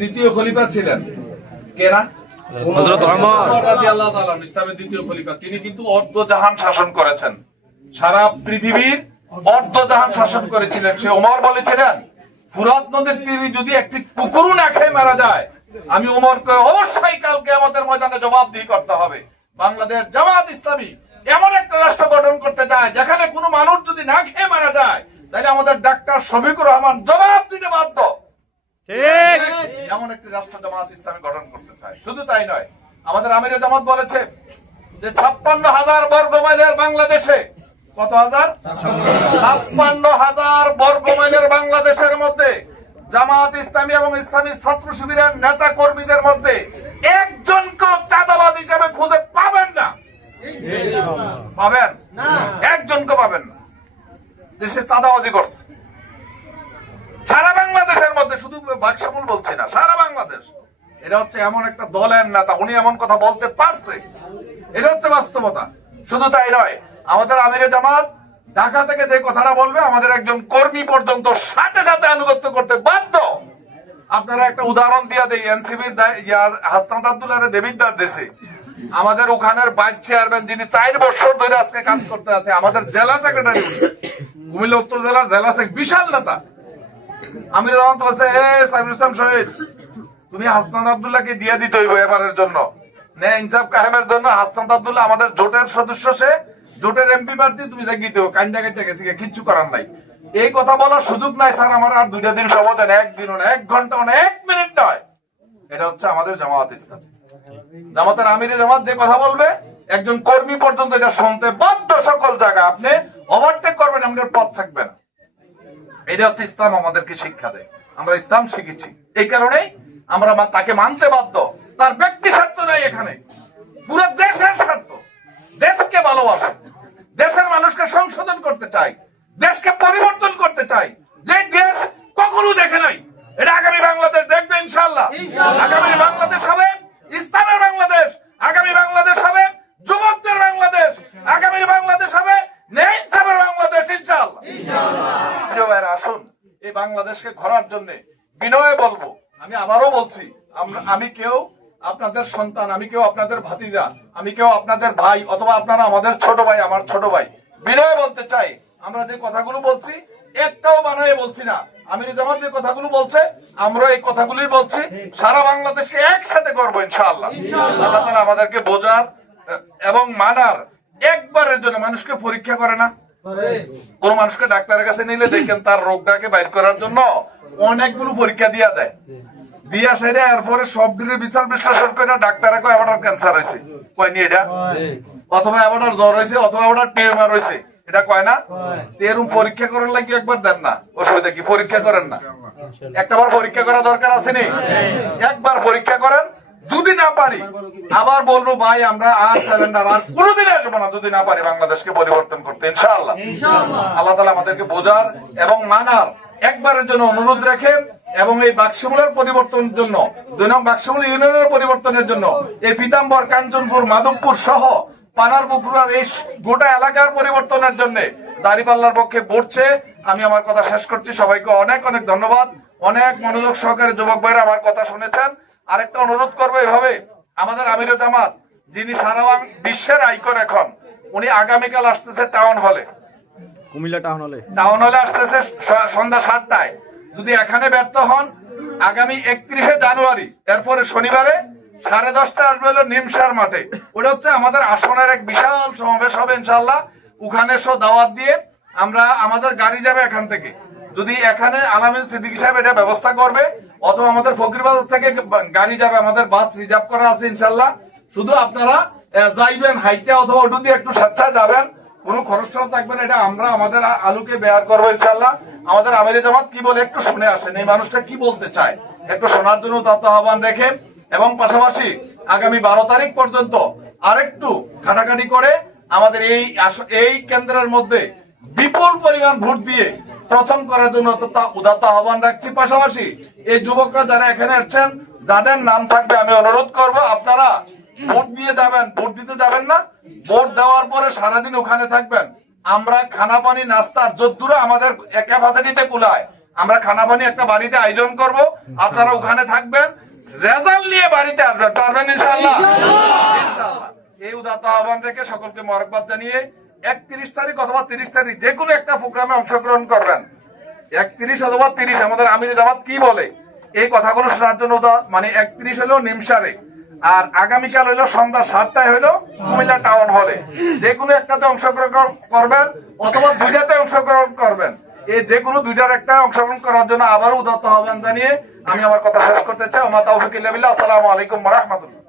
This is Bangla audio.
দ্বিতীয় খলিফা ছিলেন কেনা হযরত ওমর রাদিয়াল্লাহু তাআলা ইসলামের দ্বিতীয় খলিফা। তিনি কিন্তু অর্ধজাহান শাসন করেছেন, সারা পৃথিবীর অর্ধজাহান শাসন করেছিলেন। সে ওমর বলেছিলেন, ফুরাত নদীর তীরে যদি একটি কুকুরও না খেয়ে মারা যায়, আমি ওমরকে অবশ্যই কাল কিয়ামতের ময়দানে জবাবদিহি করতে হবে। বাংলাদেশ জামাত ইসলামী এমন একটা রাষ্ট্র গঠন করতে চায় যেখানে কোনো মানুষ যদি না খেয়ে মারা যায়, তাহলে আমাদের ডাক্তার শফিকুর রহমান জবাব দিতে বাধ্য। এমন একটি রাষ্ট্র জামাত ইসলামী গঠন করতে চায়। শুধু তাই নয়, আমাদের আমিরে জামাত বলেছে যে 56,000 বর্গ মাইলের বাংলাদেশে, কত হাজার? 56,000 বর্গ মাইলের বাংলাদেশের মধ্যে জামাত ইসলামী এবং ইসলামী ছাত্র শিবিরের নেতা কর্মীদের মধ্যে একজনকে চাঁদাবাদ হিসেবে খুঁজে পাবেন না। পাবেন না, একজনকে পাবেন না যে সে চাঁদাবাজি করছে। সারা বাংলাদেশের মধ্যে, শুধু বাক্সমূল বলছি না, সারা বাংলাদেশ। এটা হচ্ছে এমন একটা দলের নেতা, উনি এমন কথা বলতে পারছে, এটা হচ্ছে বাস্তবতা। শুধু তাই নয়, আমাদের আমিরে জামাত ঢাকা থেকে যে কথাটা বলবে, আমাদের একজন কর্মী পর্যন্ত সাথে সাথে আনুগত্য করতে বাধ্য। আপনারা একটা উদাহরণ দিয়ে দেই, এনসিবির হাসনাত আব্দুল্লাহর দেবিদ্দার দেশে আমাদের ওখানের ভাইস চেয়ারম্যান, যিনি 4 বছর ধরে আজকে কাজ করতে আছে, আমাদের জেলা সেক্রেটারি, কুমিল্লা উত্তর জেলার জেলা বিশাল নেতা। আমির জামাত বলছে, সাইফুল ইসলাম শহীদ, তুমি হাসনাত আব্দুল্লাহকে দিয়ে দিতে হইব এবারের জন্য, ন্যায় ইনসাফ কায়েমের জন্য। হাসনাত আব্দুল্লাহ আমাদের জোটের সদস্য, সে জোটের এমপি প্রার্থী, তুমি জাগিতে হো, কান্দা কেটে গেছি, কিচ্ছু করার নাই। এই কথা বলার সুযোগ নাই স্যার, আমার আর 2টা দিন সময় দেন, 1 দিন না, 1 ঘন্টা না, 1 মিনিট নয়। এটা হচ্ছে আমাদের জামাত ইসলাম। জামাতের আমিরে জামাত যে কথা বলবে, একজন কর্মী পর্যন্ত এটা শুনতে বাধ্য। সকল জায়গায় আপনি ওভারটেক করবেন, আমাদের পথ থাকবে না। এটা হচ্ছে ইসলাম আমাদেরকে শিক্ষা দেয়। আমরা ইসলাম শিখেছি, এই কারণেই আমরা তাকে মানতে বাধ্য। তার ব্যক্তি স্বার্থ নাই এখানে, পুরো দেশের স্বার্থ। দেশকে ভালোবাসে, দেশের মানুষকে সংশোধন করতে চাই, দেশকে পরিবর্তন করতে চাই, যে দেশ কখনো দেখে নাই। এটা আগামী বাংলাদেশ দেখবে ইনশাআল্লাহ। আগামী বাংলাদেশ হবে ইসলামের বাংলাদেশ, আগামী বাংলাদেশ হবে যুবকদের বাংলাদেশ, আগামী বাংলাদেশ হবে ন্যায় ইনসাফের বাংলাদেশ ইনশাআল্লাহ। প্রিয় ভাইরা, আসুন এই বাংলাদেশকে গড়ার জন্য বিনয়ে বলবো, আমি আবারও বলছি, আমি কেউ আপনাদের সন্তান, আমি কেউ আপনাদের ভাতিজা, আমি কেউ আপনাদের ভাই, অথবা আপনারা আমাদের ছোট ভাই, আমার ছোট ভাই। বিনয়ে বলতে চাই, আমরা যে কথাগুলো বলছি একটাও বানায় বলছি না। আমির জামাত যে কথাগুলো বলছে, আমরা এই কথাগুলোই বলছি। সারা বাংলাদেশকে একসাথে করবো ইনশাআল্লাহ। আল্লাহ তাআলা আমাদেরকে বোঝার এবং মানার। একবারের জন্য মানুষকে পরীক্ষা করে না। কোন মানুষকে ডাক্তারের কাছে নিলে দেখেন তার রোগটাকে বাইর করার জন্য অনেকগুলো পরীক্ষা দিয়া দেয়, দিয়া সেরে এরপরে সব দিনের বিচার বিশ্লেষণ করে ডাক্তারে কয় এবার ক্যান্সার হয়েছে, কয়নি এটা, অথবা এবার জ্বর হয়েছে, অথবা এবার টিউমার হয়েছে, এটা কয় না। এরকম পরীক্ষা করার লাগে একবার দেন না, অসুবিধা কি? পরীক্ষা করেন না, একটাবার পরীক্ষা করা দরকার আছে নি? একবার পরীক্ষা করেন, যদি না পারি আবার বলবো ভাই আমরা আর সিলিন্ডার আর কোনোদিন আসবো না, যদি না পারি বাংলাদেশকে পরিবর্তন করতে ইনশাআল্লাহ। আল্লাহ তাআলা আমাদেরকে বোঝার এবং মানার একবারের জন্য অনুরোধ রাখেন, এবং এই বাক্সমূলের পরিবর্তনের জন্য, 2 নং বাক্সমূল ইউনিয়নের পরিবর্তনের জন্য, এই পীতাম্বর, কাঞ্চনপুর, মাধবপুর সহ পানার বগুড়ার এই গোটা এলাকার পরিবর্তনের জন্য দাঁড়িপাল্লার পক্ষে বলছে। আমি আমার কথা শেষ করছি। সবাইকে অনেক অনেক ধন্যবাদ। অনেক মনোযোগ সহকারে যুবক ভাইরা আমার কথা শুনেছেন। আরেকটা অনুরোধ করবো, এভাবে আমাদের আমিরে জামাত, যিনি সারা বিশ্বের আইকন এখন, উনি আগামীকাল আসতেছে টাউন হলে, কুমিল্লা টাউন হলে আসতেছে সন্ধ্যা 7টায়। যদি এখানে ব্যর্থ হন, আগামী 31শে জানুয়ারি, এরপরে শনিবারে 10:30 আসবে হলো নিমসার মাঠে। ওটা হচ্ছে আমাদের আসনের এক বিশাল সমাবেশ হবে ইনশাআল্লাহ। ওখানে সব দাওয়াত দিয়ে আমরা, আমাদের গাড়ি যাবে এখান থেকে। যদি এখানে আলামিন সিদ্দিকী সাহেব এটা ব্যবস্থা করবে, অথবা আমাদের ফকিরবাজার থেকে গাড়ি যাবে, আমাদের বাস রিজার্ভ করা আছে ইনশাআল্লাহ। শুধু আপনারা যাইবেন হাইটে, অথবা ওটু দিয়ে একটু স্বেচ্ছায় যাবেন, কোনো খরচ টরচ থাকবে না। এটা আমরা আমাদের আলুকে বেয়ার করবো ইনশাআল্লাহ। আমাদের আমিরে জামাত কি বলে একটু শুনে আসেন, এই মানুষটা কি বলতে চায় একটু শোনার জন্য তত আহ্বান রেখে, এবং পাশাপাশি আগামী 12 তারিখ পর্যন্ত আরেকটু ঘাটাঘাটি করে আমাদের এই কেন্দ্রের মধ্যে বিপুল পরিমাণ ভোট দিয়ে প্রথম করার জন্য উদাত্ত আহ্বান রাখছি। পাশাপাশি এই যুবকরা যারা এখানে আসছেন, যাদের নাম থাকবে, আমি অনুরোধ করব আপনারা ভোট দিয়ে যাবেন। ভোট দিতে যাবেন না, ভোট দেওয়ার পরে সারাদিন ওখানে থাকবেন। আমরা খানা পানি নাস্তার যদ্দূর আমাদের ক্যাপাসিটিতে কুলায়, আমরা খানা পানি একটা বাড়িতে আয়োজন করব, আপনারা ওখানে থাকবেন, রেজাল্ট নিয়ে বাড়িতে আসবেন, পারবেন ইনশাআল্লাহ? ইনশাআল্লাহ। এই উদাত্ত আহ্বান রেখে সকলকে মোবারকবাদ জানিয়ে 31 তারিখ অথবা 30 তারিখ যে কোনো একটা প্রোগ্রামে অংশগ্রহণ করবেন। 31 অথবা 30 আমাদের আমির জামাত কি বলে এই কথাগুলো শোনার জন্য মানে 31 হলো নিমসারে, আর আগামীকাল হইলো সন্ধ্যা 7টায় হইলো কুমিল্লা টাউন হলে। যে কোনো একটাতে অংশগ্রহণ করবেন অথবা দুইটাতে অংশগ্রহণ করবেন। এই যে কোনো দুইটার একটা অংশগ্রহণ করার জন্য আবারও উদাত্ত আহ্বান জানিয়ে আমি আমার কথা শেষ করতে চাই। ওয়া মা তাওফীক ইল্লা বিল্লাহ। আসসালামু আলাইকুম ওয়া রাহমাতুল্লাহ।